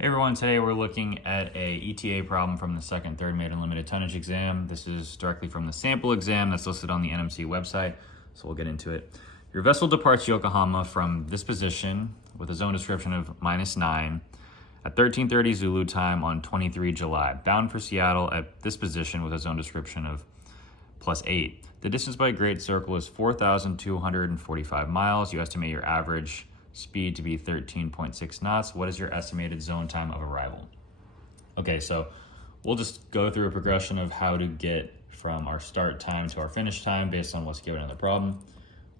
Hey everyone, today we're looking at a ETA problem from the second, third maiden limited tonnage exam. This is directly from the sample exam that's listed on the NMC website, so we'll get into it. Your vessel departs Yokohama from this position with a zone description of -9 at 13:30 Zulu time on 23 July, bound for Seattle at this position with a zone description of +8. The distance by Great Circle is 4,245 miles. You estimate your average speed to be 13.6 knots. What is your estimated zone time of arrival? Okay, so we'll just go through a progression of how to get from our start time to our finish time based on what's given in the problem.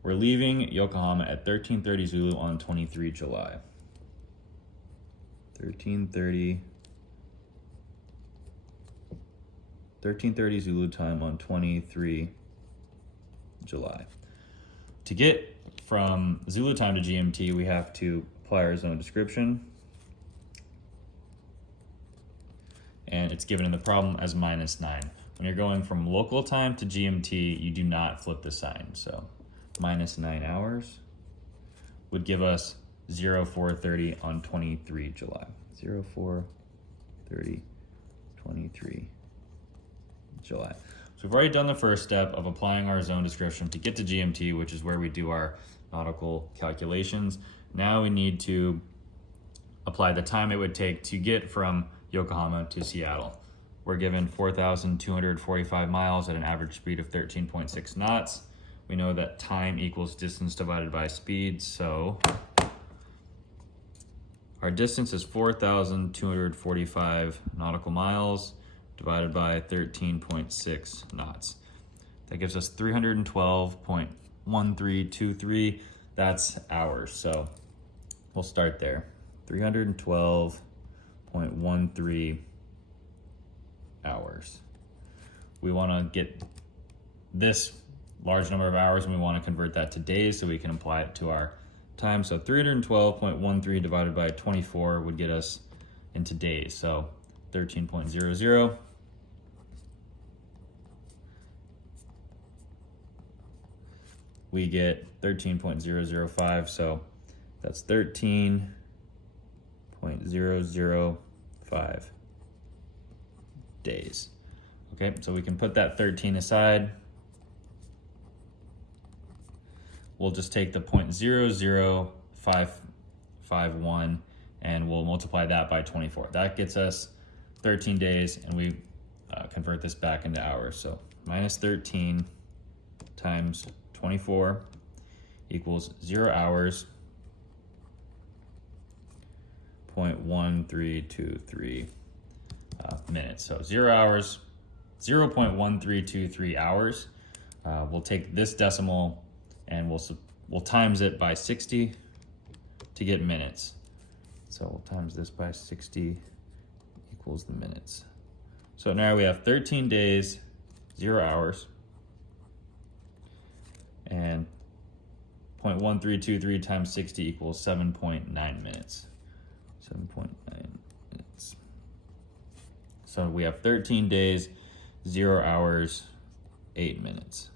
We're leaving Yokohama at 13:30 Zulu on 23 July. 13:30 Zulu time on 23 July. To get from Zulu time to GMT, we have to apply our zone description. And it's given in the problem as -9. When you're going from local time to GMT, you do not flip the sign. So -9 hours would give us 04:30 on 23 July. 04:30, 23 July. So we've already done the first step of applying our zone description to get to GMT, which is where we do our nautical calculations. Now we need to apply the time it would take to get from Yokohama to Seattle. We're given 4,245 miles at an average speed of 13.6 knots. We know that time equals distance divided by speed, so our distance is 4,245 nautical miles divided by 13.6 knots. That gives us 312.1323. That's hours. So we'll start there. 312.13 hours. We want to get this large number of hours and we want to convert that to days so we can apply it to our time. So 312.13 divided by 24 would get us into days. So 13.00. We get 13.005, so that's 13.005 days. Okay, so we can put that 13 aside. We'll just take the 0.00551 and we'll multiply that by 24. That gets us 13 days, and we convert this back into hours. So -13 times 24 equals 0 hours, 0.1323 minutes. So 0 hours, 0.1323 hours. We'll take this decimal and we'll times it by 60 to get minutes. So we'll times this by 60 equals the minutes. So now we have 13 days, 0 hours, and 0.1323 times 60 equals 7.9 minutes. 7.9 minutes. So we have 13 days, 0 hours, 8 minutes.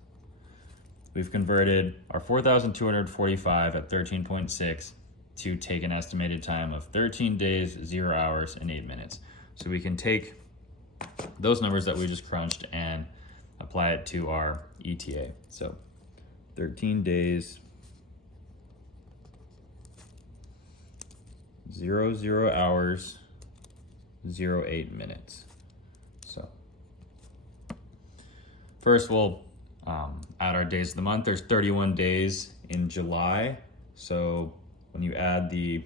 We've converted our 4,245 at 13.6 to take an estimated time of 13 days, 0 hours, and 8 minutes. So we can take those numbers that we just crunched and apply it to our ETA. So 13 days, 0 hours, 8 minutes. So first we'll add our days of the month. There's 31 days in July. So when you add the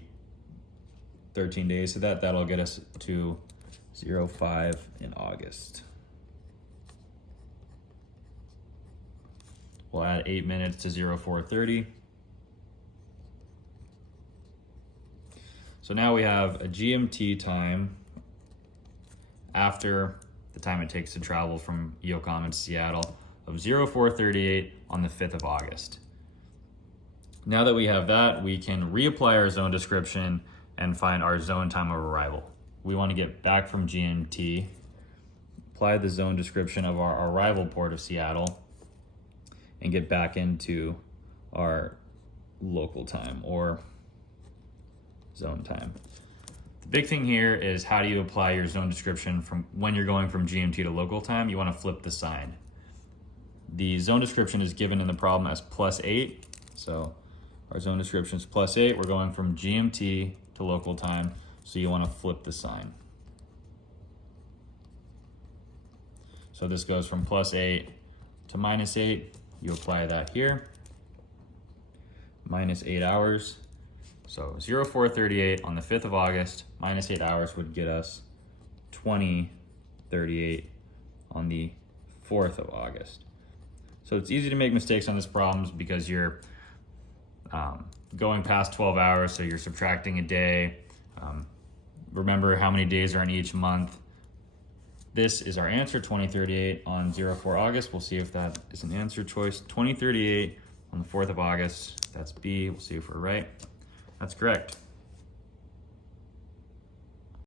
13 days to that, that'll get us to 05 in August. We'll add 8 minutes to 04:30. So now we have a GMT time after the time it takes to travel from Yokohama to Seattle of 04:38 on the 5th of August. Now that we have that, we can reapply our zone description and find our zone time of arrival. We want to get back from GMT, apply the zone description of our arrival port of Seattle, and get back into our local time or zone time. The big thing here is how do you apply your zone description from when you're going from GMT to local time. You want to flip the sign. The zone description is given in the problem as +8. So our zone description is +8. We're going from GMT to local time. So you want to flip the sign. So this goes from +8 to -8. You apply that here. -8 hours. So 0438 on the 5th of August, -8 hours would get us 2038 on the 4th of August. So it's easy to make mistakes on this problem because you're going past 12 hours, so you're subtracting a day. Remember how many days are in each month. This is our answer, 2038 on 04 August. We'll see if that is an answer choice. 2038 on the 4th of August, that's B. We'll see if we're right. That's correct.